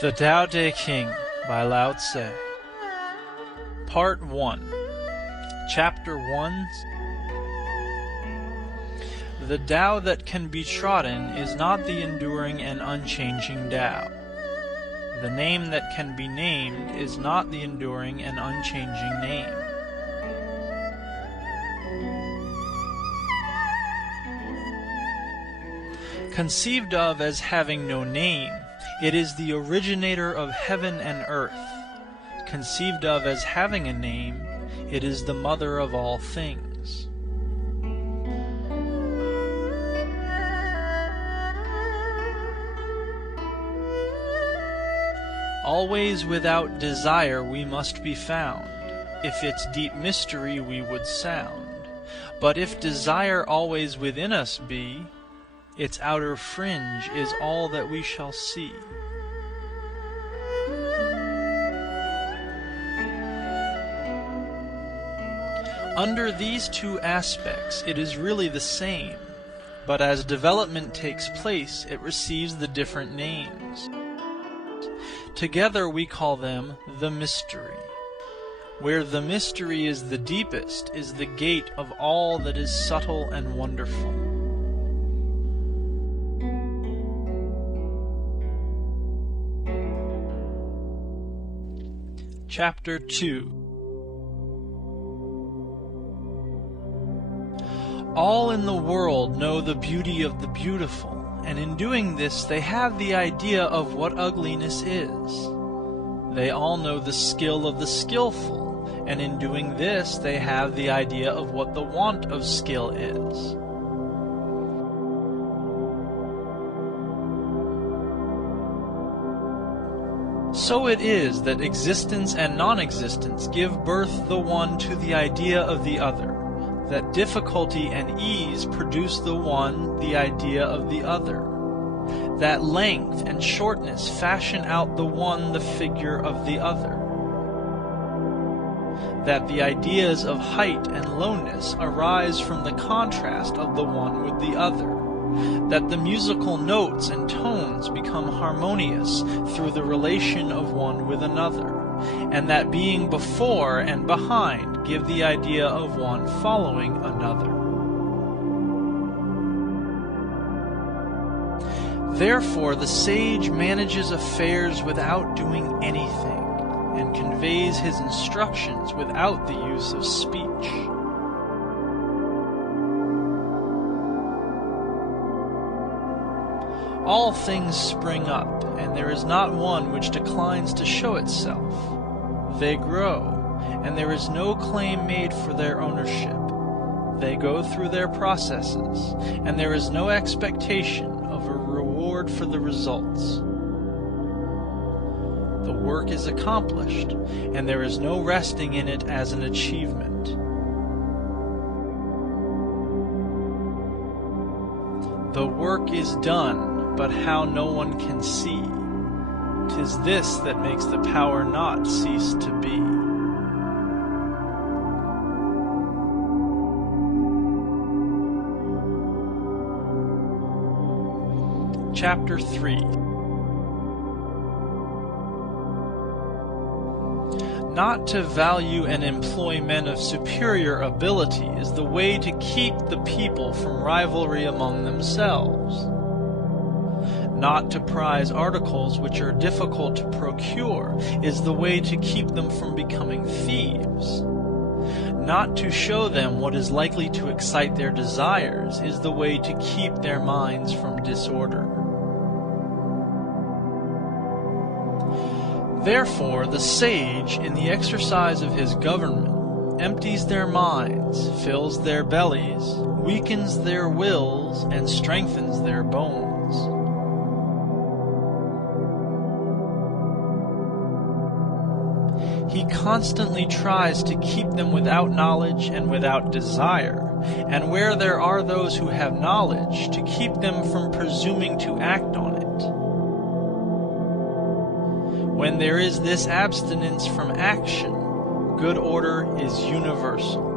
The Tao Te Ching by Lao Tzu. Part 1. Chapter 1. The Tao that can be trodden is not the enduring and unchanging Tao. The name that can be named is not the enduring and unchanging name. Conceived of as having no name, it is the originator of heaven and earth. Conceived of as having a name, it is the mother of all things. Always without desire we must be found. If its deep mystery we would sound. But if desire always within us be, its outer fringe is all that we shall see. Under these two aspects it is really the same, but as development takes place it receives the different names. Together we call them the mystery. Where the mystery is the deepest is the gate of all that is subtle and wonderful. Chapter 2. All in the world know the beauty of the beautiful, and in doing this they have the idea of what ugliness is. They all know the skill of the skillful, and in doing this they have the idea of what the want of skill is. So it is that existence and non-existence give birth the one to the idea of the other, that difficulty and ease produce the one the idea of the other, that length and shortness fashion out the one the figure of the other, that the ideas of height and lowness arise from the contrast of the one with the other, that the musical notes and tones become harmonious through the relation of one with another, and that being before and behind give the idea of one following another. Therefore the sage manages affairs without doing anything, and conveys his instructions without the use of speech. All things spring up, and there is not one which declines to show itself. They grow, and there is no claim made for their ownership. They go through their processes, and there is no expectation of a reward for the results. The work is accomplished, and there is no resting in it as an achievement. The work is done, but how no one can see. 'Tis this that makes the power not cease to be. Chapter 3. Not to value and employ men of superior ability is the way to keep the people from rivalry among themselves. Not to prize articles which are difficult to procure is the way to keep them from becoming thieves. Not to show them what is likely to excite their desires is the way to keep their minds from disorder. Therefore the sage, in the exercise of his government, empties their minds, fills their bellies, weakens their wills, and strengthens their bones. He constantly tries to keep them without knowledge and without desire, and where there are those who have knowledge, to keep them from presuming to act on it. When there is this abstinence from action, good order is universal.